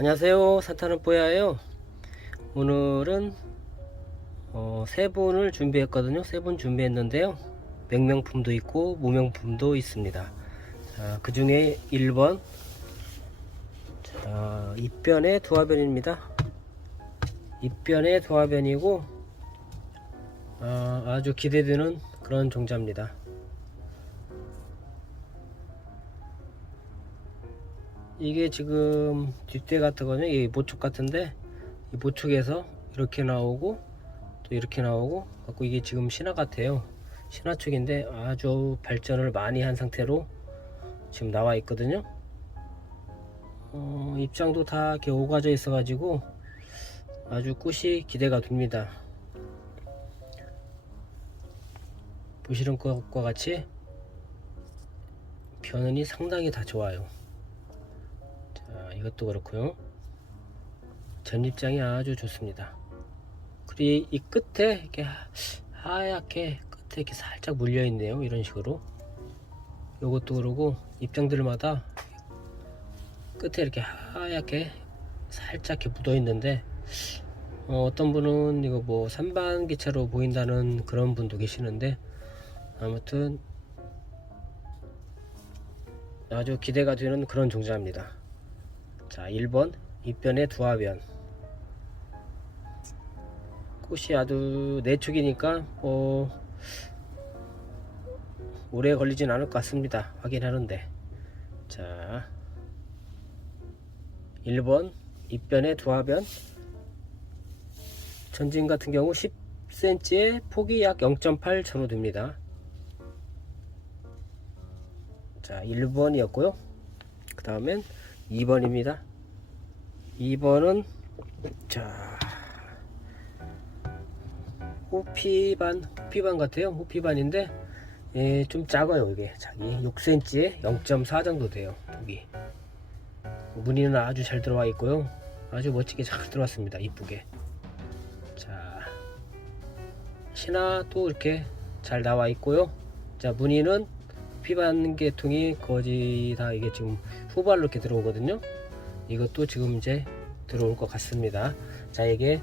안녕하세요. 산타는 뽀야예요. 오늘은 어, 세 분을 준비했거든요. 세 분 준비했는데요. 명명품도 있고 무명품도 있습니다. 자, 그 중에 1번. 자, 입변의 도화변입니다. 입변의 도화변이고 아, 아주 기대되는 그런 종자입니다 이게 지금 뒷대 같거든요. 이 모축 같은데 이 모축에서 이렇게 나오고 또 이렇게 나오고 갖고 이게 지금 신화 같아요. 신화 축인데 아주 발전을 많이 한 상태로 지금 나와 있거든요. 어, 입장도 다 이렇게 오가져 있어 가지고 아주 끝이 기대가 됩니다. 보시는 것과 같이 변은이 상당히 다 좋아요. 자, 이것도 그렇고요. 전입장이 아주 좋습니다. 그리고 이 끝에 이렇게 하얗게 끝에 이렇게 살짝 물려 있네요. 이런 식으로. 요것도 그러고 입장들마다 끝에 이렇게 하얗게 살짝 이렇게 묻어 있는데 어, 떤 분은 이거 뭐 산반 기차로 보인다는 그런 분도 계시는데 아무튼 아주 기대가 되는 그런 종자입니다. 자, 1번 입변의 두화변. 꽃이 아주 내축이니까 뭐 오래 걸리진 않을 것 같습니다. 확인하는데. 자, 1번 입변의 두화변. 전진 같은 경우 10cm에 폭이 약 0.8 전후 됩니다. 자, 1번이었고요. 그 다음엔 2번입니다. 2번은 자 호피반 호피반 같아요. 호피반인데 예, 좀 작아요 이게 자기 6cm에 0.4 정도 돼요. 독이 무늬는 아주 잘 들어와 있고요. 아주 멋지게 잘 들어왔습니다. 이쁘게 자 신화도 이렇게 잘 나와 있고요. 자 무늬는 피반 계통이 거의 다 이게 지금 후발로 이렇게 들어오거든요. 이것도 지금 이제 들어올 것 같습니다. 자, 이게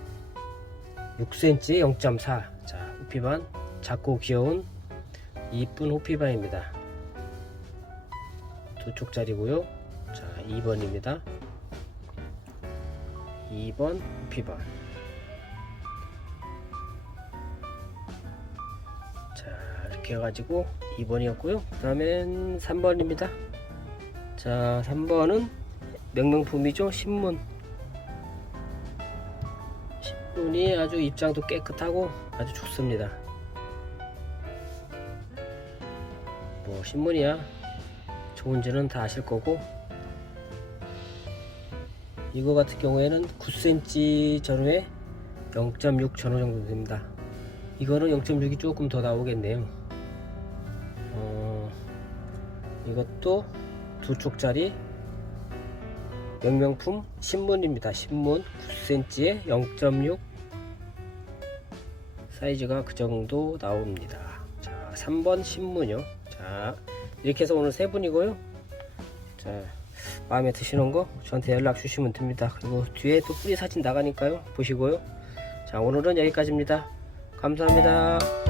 6cm 0.4. 자, 호피반 작고 귀여운 이쁜 호피반입니다. 두 쪽짜리고요. 자, 2번입니다. 2번 호피반. 이렇게 해가지고 2번이었고요. 그 다음엔 3번입니다. 자, 3번은 명명품이죠. 신문. 신문이 아주 입장도 깨끗하고 아주 좋습니다. 뭐 신문이야 좋은지는 다 아실 거고 이거 같은 경우에는 9cm 전후에 0.6 전후 정도 됩니다. 이거는 0.6이 조금 더 나오겠네요. 이것도 두 쪽짜리 명명품 신문입니다. 신문 9cm에 0.6 사이즈가 그 정도 나옵니다. 자, 3번 신문요. 자, 이렇게 해서 오늘 세 분이고요. 자, 마음에 드시는 거 저한테 연락 주시면 됩니다. 그리고 뒤에 또 뿌리 사진 나가니까요. 보시고요. 자, 오늘은 여기까지입니다. 감사합니다.